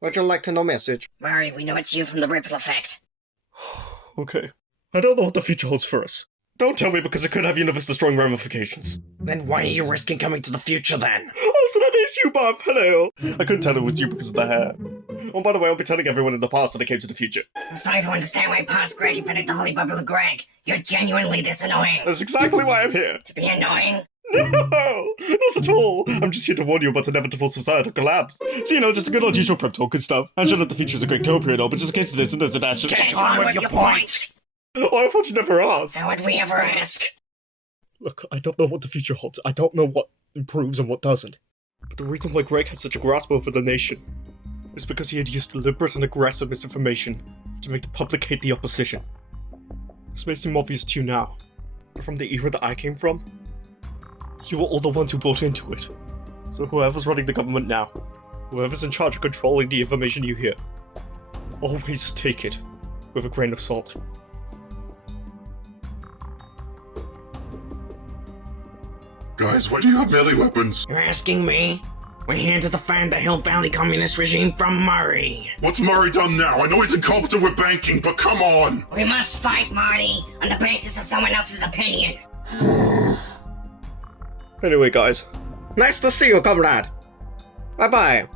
Would you like to know message? Murray, we know it's you from the ripple effect. Okay. I don't know what the future holds for us. Don't tell me because it could have universe-destroying ramifications. Then why are you risking coming to the future then? Oh, so that is you, Bob. Hello. I couldn't tell it was you because of the hair. Oh, by the way, I'll be telling everyone in the past that I came to the future. I'm starting to understand why past Greg invented the holy bubble of Greg. You're genuinely this annoying. That's exactly why I'm here. To be annoying? No, not at all. I'm just here to warn you about inevitable societal collapse. So, you know, just a good old usual prep talk and stuff. I'm sure that the future is a great utopia and all, but just in case it isn't, there's a dash. Get on with your point! Oh, I thought you'd never ask. How would we ever ask? Look, I don't know what the future holds. I don't know what improves and what doesn't. But the reason why Greg has such a grasp over the nation is because he had used deliberate and aggressive misinformation to make the public hate the opposition. This may seem obvious to you now, but from the era that I came from, you were all the ones who bought into it. So whoever's running the government now, whoever's in charge of controlling the information you hear, always take it with a grain of salt. Guys, why do you have melee weapons? You're asking me? We're here to defend the Hill Valley communist regime from Murray. What's Murray done now? I know he's incompetent with banking, but come on! We must fight, Marty, on the basis of someone else's opinion. Anyway, guys. Nice to see you, comrade. Bye-bye.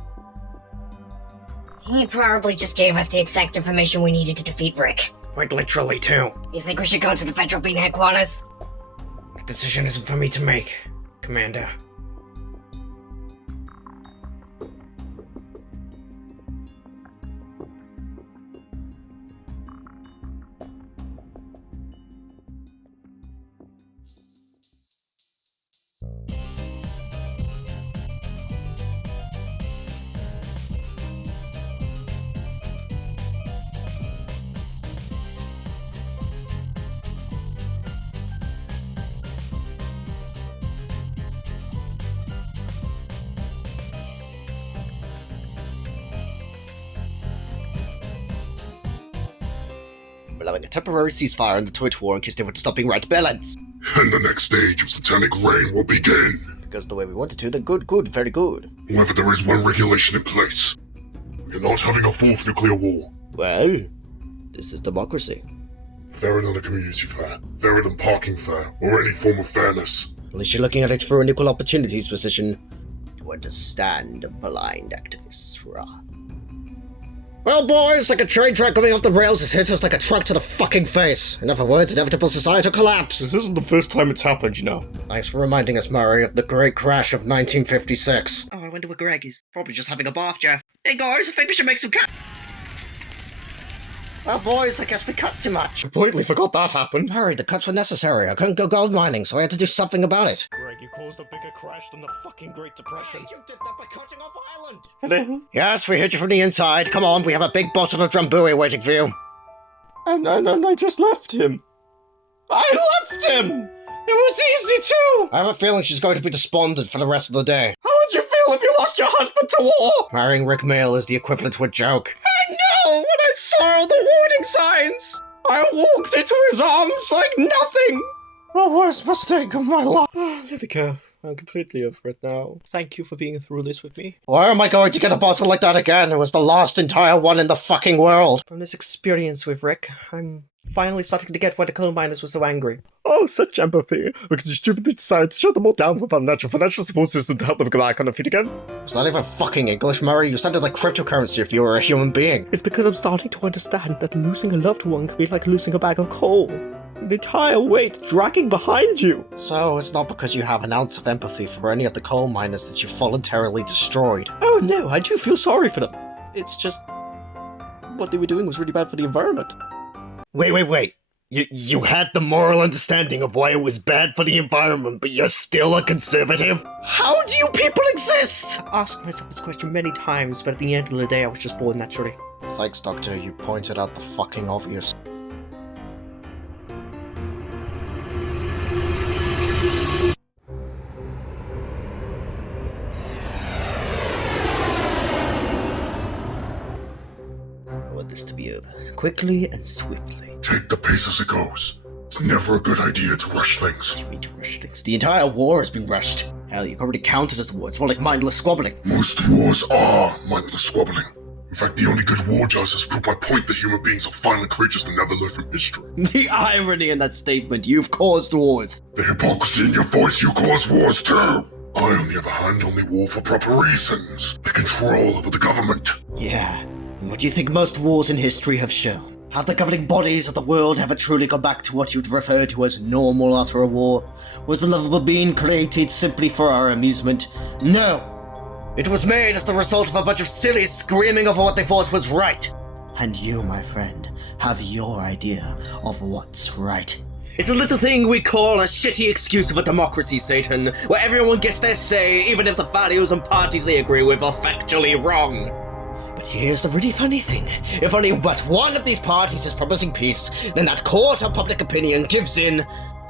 He probably just gave us the exact information we needed to defeat Rik. Quite literally, too. You think we should go to the Federal Bean headquarters? The decision isn't for me to make, Commander. Allowing a temporary ceasefire in the Twitch war in case they were stopping red balance. And the next stage of Satanic Reign will begin. It goes the way we want it to, then good, very good. However, there is one regulation in place. We are not having a fourth nuclear war. Well, this is democracy. Fairer than a community fair, fairer than parking fair, or any form of fairness. At least you're looking at it through an equal opportunities position to understand a blind activist's wrath. Well, boys, like a train track coming off the rails, this hits us like a truck to the fucking face. In other words, inevitable societal collapse. This isn't the first time it's happened, you know. Thanks for reminding us, Murray, of the great crash of 1956. Oh, I wonder where Greg is. Probably just having a bath, Jeff. Hey, guys, I think we should make some cut. Well, boys, I guess we cut too much. Completely forgot that happened. Murray, the cuts were necessary. I couldn't go gold mining, so I had to do something about it. Greg, you caused a bigger crash than the fucking Great Depression. You did that by cutting off Ireland. Hello? Yes, we hit you from the inside. Come on, we have a big bottle of Drambuie waiting for you. And I just left him. I left him! It was easy too! I have a feeling she's going to be despondent for the rest of the day. How would you feel if you lost your husband to war? Marrying Rik Mayall is the equivalent to a joke. I know! When I saw all the warning signs, I walked into his arms like nothing! The worst mistake of my life. There we go. I'm completely over it now. Thank you for being through this with me. Why am I going to get a bottle like that again? It was the last entire one in the fucking world. From this experience with Rik, I'm finally starting to get why the coal miners were so angry. Oh, such empathy. Because you stupidly decided to shut them all down with our natural financial support system to help them go back on their feet again. It's not even fucking English, Murray. You sounded like cryptocurrency if you were a human being. It's because I'm starting to understand that losing a loved one can be like losing a bag of coal. The entire weight dragging behind you. So, it's not because you have an ounce of empathy for any of the coal miners that you voluntarily destroyed. Oh no, I do feel sorry for them. It's just... what they were doing was really bad for the environment. Wait. You had the moral understanding of why it was bad for the environment, but you're still a conservative? How do you people exist? I've asked myself this question many times, but at the end of the day I was just born naturally. Thanks, Doctor. You pointed out the fucking obvious. I want this to be over, quickly and swiftly. Take the pace as it goes. It's never a good idea to rush things. What do you mean to rush things? The entire war has been rushed. Hell, you can already count it as a war. It's more like mindless squabbling. Most wars are mindless squabbling. In fact, the only good war does is prove my point that human beings are violent creatures that never learn from history. The irony in that statement, you've caused wars. The hypocrisy in your voice, you cause wars too! I, on the other hand, only war for proper reasons. The control over the government. Yeah, and what do you think most wars in history have shown? Have the governing bodies of the world ever truly gone back to what you'd refer to as normal after a war? Was the lovable being created simply for our amusement? No! It was made as the result of a bunch of sillies screaming over what they thought was right. And you, my friend, have your idea of what's right. It's a little thing we call a shitty excuse of a democracy, Satan, where everyone gets their say even if the values and parties they agree with are factually wrong. But here's the really funny thing. If only but one of these parties is promising peace, then that court of public opinion gives in.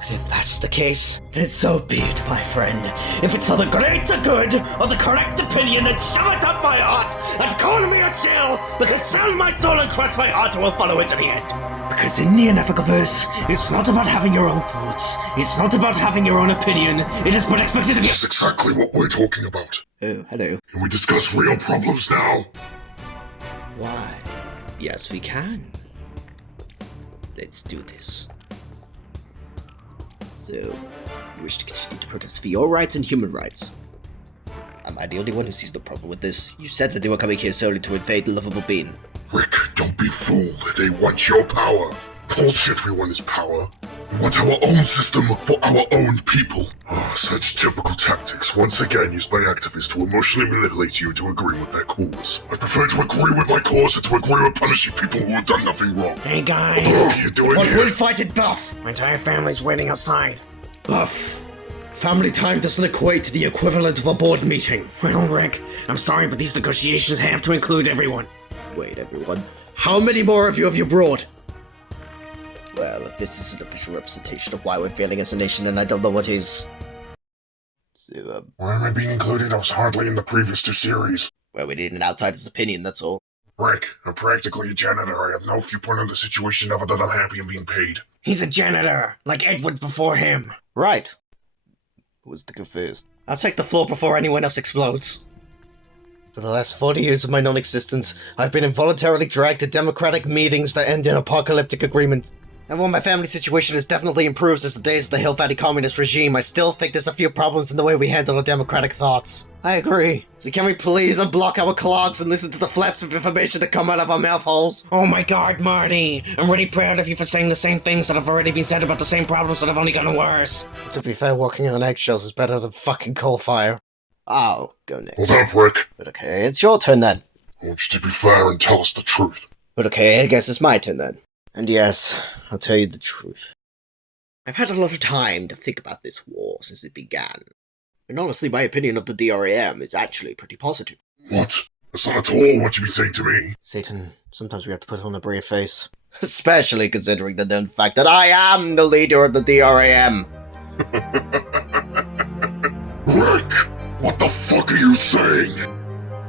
And if that's the case, then so be it, my friend. If it's for the greater good or the correct opinion, then shove it up my ass and call me a shill, because sell my soul and crush my heart will follow it to the end. Because in the Unethical verse, it's not about having your own thoughts, it's not about having your own opinion, it is but expected of you. This is exactly what we're talking about. Oh, hello. Can we discuss real problems now? Why? Yes, we can. Let's do this. So, you wish to continue to protest for your rights and human rights? Am I the only one who sees the problem with this? You said that they were coming here solely to invade the lovable being. Rick, don't be fooled. They want your power. Bullshit, we want is power. We want our own system for our own people. Ah, such typical tactics, once again used by activists to emotionally manipulate you to agree with their cause. I prefer to agree with my cause than to agree with punishing people who have done nothing wrong. Hey guys! Oh, you doing What here? will fight it, Buff? My entire family's waiting outside. Buff. Family time doesn't equate to the equivalent of a board meeting. Well, Rick, I'm sorry, but these negotiations have to include everyone. Wait, everyone. How many more of you have you brought? Well, if this is an official representation of why we're failing as a nation, then I don't know what is. So, Why am I being included? I was hardly in the previous two series. well, we need an outsider's opinion, that's all. Rick, I'm practically a janitor. I have no viewpoint on the situation other than I'm happy I'm being paid. He's a janitor, like Edward before him. Right. Who was to go first? I'll take the floor before anyone else explodes. For the last 40 years of my non-existence, I've been involuntarily dragged to democratic meetings that end in apocalyptic agreement. And while my family situation has definitely improved since the days of the Hill Valley communist regime, I still think there's a few problems in the way we handle our democratic thoughts. I agree. So can we please unblock our clogs and listen to the flaps of information that come out of our mouth holes? Oh my god, Marty! I'm really proud of you for saying the same things that have already been said about the same problems that have only gotten worse. To be fair, walking on eggshells is better than fucking coal fire. I'll go next. Hold up, Rick. But okay, it's your turn then. I want you to be fair and tell us the truth. But okay, I guess it's my turn then. And yes, I'll tell you the truth. I've had a lot of time to think about this war since it began. And honestly, my opinion of the D.R.A.M is actually pretty positive. What? That's not at all what you've been saying to me. Satan, sometimes we have to put on a brave face. Especially considering the known fact that I am the leader of the D.R.A.M. Rick! What the fuck are you saying?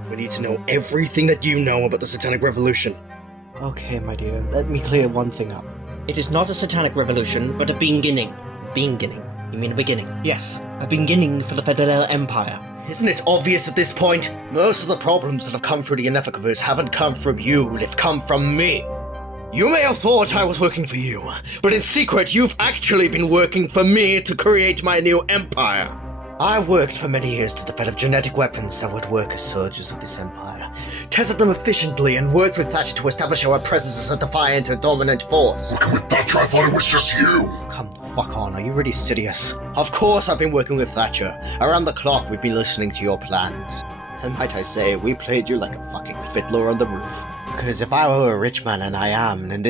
We need to know everything that you know about the Satanic Revolution. Okay, my dear, let me clear one thing up. It is not a Satanic Revolution, but a beginning. Beginning? You mean a beginning? Yes, a beginning for the Federal Empire. Isn't it obvious at this point? Most of the problems that have come through the Unethicaverse haven't come from you, they've come from me. You may have thought I was working for you, but in secret you've actually been working for me to create my new empire. I worked for many years to develop genetic weapons that would work as soldiers of this empire, tested them efficiently, and worked with Thatcher to establish our presence as a defiant and dominant force. Working with Thatcher? I thought it was just you. Come the fuck on, are you really serious? Of course I've been working with Thatcher. Around the clock we've been listening to your plans. And might I say, we played you like a fucking fiddler on the roof. Because if I were a rich man, and I am, then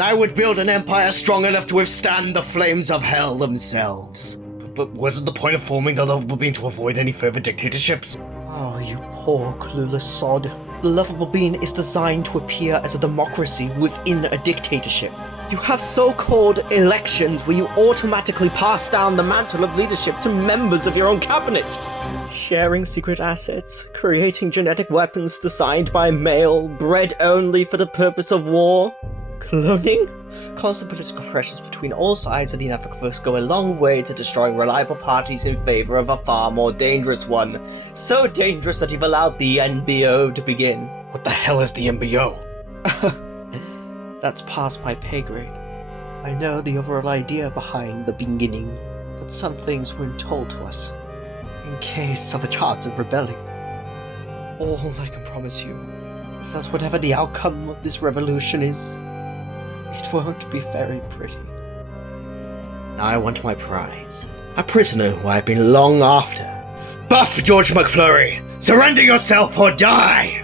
I would build an empire strong enough to withstand the flames of hell themselves. But wasn't the point of forming the Lovable Being to avoid any further dictatorships? Oh, you poor clueless sod. The Lovable Being is designed to appear as a democracy within a dictatorship. You have so-called elections where you automatically pass down the mantle of leadership to members of your own cabinet. Sharing secret assets, creating genetic weapons designed by male, bred only for the purpose of war. Cloning? constant political pressures between all sides of the Unethical go a long way to destroying reliable parties in favor of a far more dangerous one. So dangerous that you've allowed the NBO to begin. What the hell is the MBO? That's past my pay grade. I know the overall idea behind the beginning, but some things weren't told to us, in case of a chance of rebelling. All I can promise you is that whatever the outcome of this revolution is, it won't be very pretty. Now I want my prize. A prisoner who I've been long after. Buff George McFlurry, surrender yourself or die!